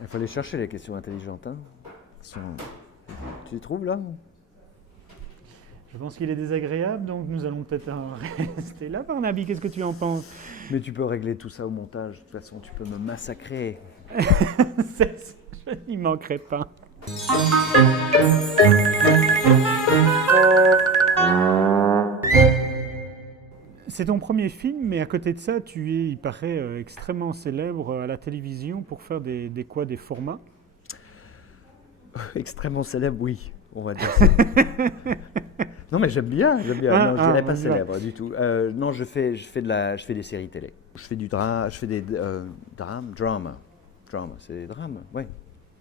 Il faut aller chercher les questions intelligentes. Hein. Tu les trouves là? Je pense qu'il est désagréable, donc nous allons peut-être rester là. Barnaby, qu'est-ce que tu en penses? Mais tu peux régler tout ça au montage. De toute façon, tu peux me massacrer. Je n'y manquerai pas. C'est ton premier film, mais à côté de ça, tu es, il paraît, extrêmement célèbre à la télévision pour faire des formats. Extrêmement célèbre, oui, on va dire ça. Non, mais j'aime bien. Non, je dirais pas célèbre du tout. Non, je fais des séries télé. Je fais je fais des drama, c'est des drames, ouais.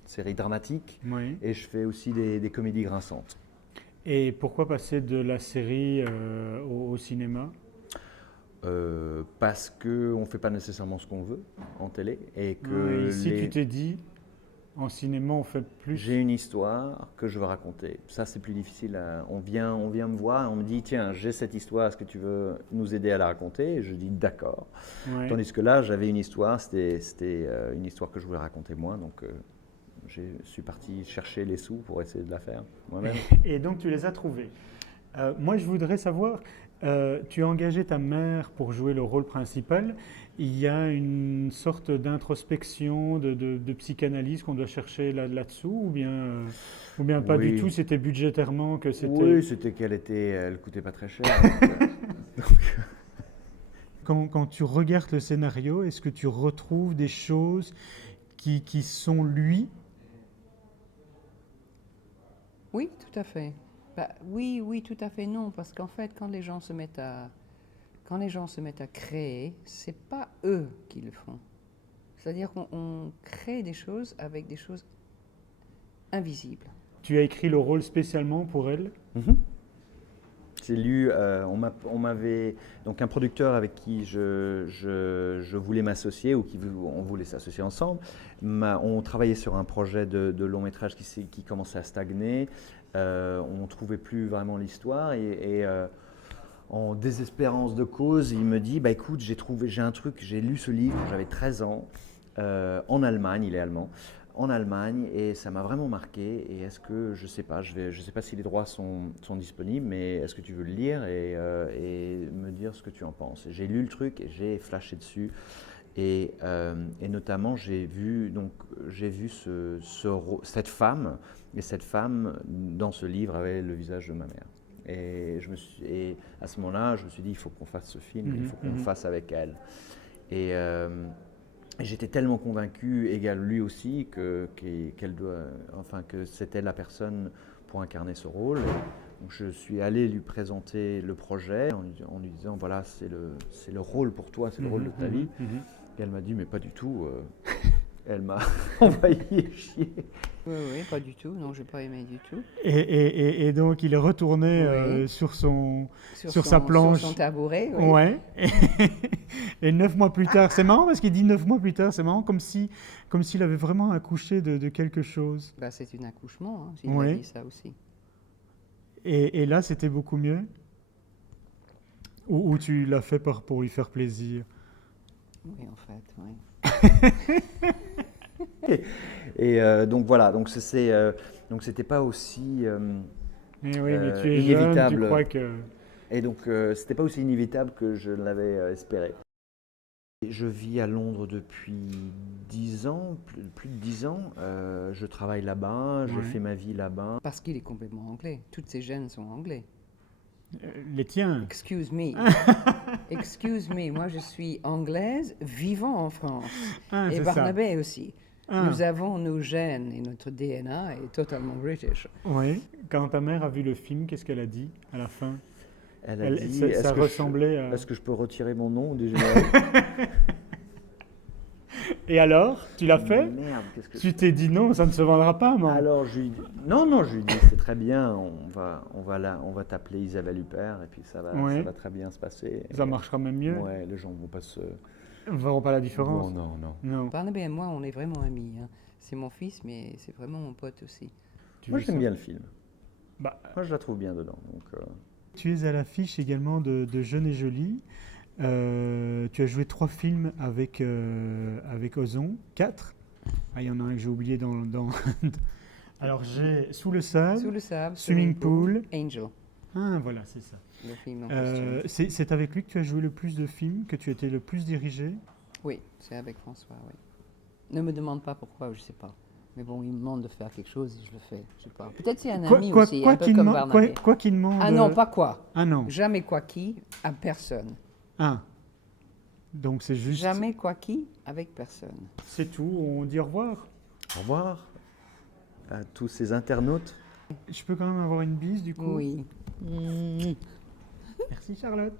Séries dramatiques. Oui. Et je fais aussi des comédies grinçantes. Et pourquoi passer de la série au cinéma? Parce qu'on ne fait pas nécessairement ce qu'on veut en télé. Et que ici, tu t'es dit, en cinéma, on fait plus. J'ai une histoire que je veux raconter. Ça, c'est plus difficile. On vient me voir et on me dit, tiens, j'ai cette histoire, est-ce que tu veux nous aider à la raconter? Et je dis, d'accord. Ouais. Tandis que là, j'avais une histoire, c'était une histoire que je voulais raconter moi. Donc, je suis parti chercher les sous pour essayer de la faire moi-même. Et donc, tu les as trouvés. Moi, je voudrais savoir, tu as engagé ta mère pour jouer le rôle principal. Il y a une sorte d'introspection, de psychanalyse qu'on doit chercher là-dessous, ou bien pas Oui. du tout, c'était budgétairement que c'était... Oui, c'était elle coûtait pas très cher. Quand tu regardes le scénario, est-ce que tu retrouves des choses qui sont lui? Oui, tout à fait. Oui, tout à fait non, parce qu'en fait, quand les gens se mettent à créer, c'est pas eux qui le font. C'est-à-dire qu'on crée des choses avec des choses invisibles. Tu as écrit le rôle spécialement pour elle? J'ai lu, on m'avait donc un producteur avec qui je voulais m'associer ou on voulait s'associer ensemble. On travaillait sur un projet de long métrage qui commençait à stagner. On ne trouvait plus vraiment l'histoire et en désespérance de cause, il me dit, bah écoute, j'ai un truc, j'ai lu ce livre, j'avais 13 ans, en Allemagne, il est allemand, en Allemagne, et ça m'a vraiment marqué. Et est-ce que, je sais pas si les droits sont disponibles, mais est-ce que tu veux le lire et me dire ce que tu en penses? J'ai lu le truc et j'ai flashé dessus. Et notamment, j'ai vu cette femme, et cette femme, dans ce livre, avait le visage de ma mère. Et à ce moment-là, je me suis dit, il faut qu'on fasse ce film, il faut qu'on le fasse avec elle. Et j'étais tellement convaincu, et lui aussi, que c'était la personne pour incarner ce rôle. Donc je suis allé lui présenter le projet en lui disant, voilà, c'est le rôle pour toi, c'est le rôle de ta vie. Et elle m'a dit, mais pas du tout. Elle m'a envoyé chier. Oui, pas du tout. Non, je n'ai pas aimé du tout. Et donc, il est retourné sur sa planche. Sur son tabouret, oui. Ouais. Et 9 mois plus tard, c'est marrant parce qu'il dit 9 mois plus tard, c'est marrant comme s'il avait vraiment accouché de quelque chose. C'est un accouchement, hein, s'il a dit ça aussi. Et là, c'était beaucoup mieux? Ou tu l'as fait pour lui faire plaisir? Oui, en fait, oui. Et donc voilà, donc c'était pas aussi mais tu es inévitable. Jeune, tu crois que... Et donc c'était pas aussi inévitable que je l'avais espéré. Je vis à Londres depuis 10 ans, plus de 10 ans. Je travaille là-bas, j'ai fait ma vie là-bas. Parce qu'il est complètement anglais. Toutes ces gènes sont anglais. Les tiens. Excuse me. Excuse me. Moi, je suis anglaise vivant en France. Et Barnabé aussi. Nous avons nos gènes et notre DNA est totalement british. Oui. Quand ta mère a vu le film, qu'est-ce qu'elle a dit à la fin? Elle a dit, ça ressemblait à... Est-ce que je peux retirer mon nom du générique? Et alors, tu l'as fait? Merde, tu t'es dit non, ça ne se vendra pas, non? Alors je lui dis non, je lui dis c'est très bien, on va t'appeler Isabelle Huppert et puis ça va très bien se passer. Ça marchera même mieux. Ouais, les gens vont pas ne verront pas la différence. Non. Barnabé et moi, on est vraiment amis. Hein. C'est mon fils, mais c'est vraiment mon pote aussi. Moi, j'aime bien le film. Moi, je la trouve bien dedans. Donc, Tu es à l'affiche également de Jeune et Jolie. Tu as joué 3 films avec Ozon, 4 Ah, il y en a un que j'ai oublié dans... Alors, j'ai Sous le sable, Swimming Pool, Pool. Angel. Ah, voilà, c'est ça. Le film en costume. C'est avec lui que tu as joué le plus de films, que tu as été le plus dirigé? Oui, c'est avec François, oui. Ne me demande pas pourquoi, je ne sais pas. Mais bon, il me demande de faire quelque chose et je le fais. Je sais pas. Peut-être c'est un ami aussi, un peu comme Barnabé. Quoi qu'il demande... Ah non, pas quoi. Ah non. Jamais quoi qui, à personne. Ah. Donc c'est juste... Jamais quoi qui, avec personne. C'est tout, on dit au revoir. Au revoir à tous ces internautes. Je peux quand même avoir une bise du coup? Oui. Merci Charlotte.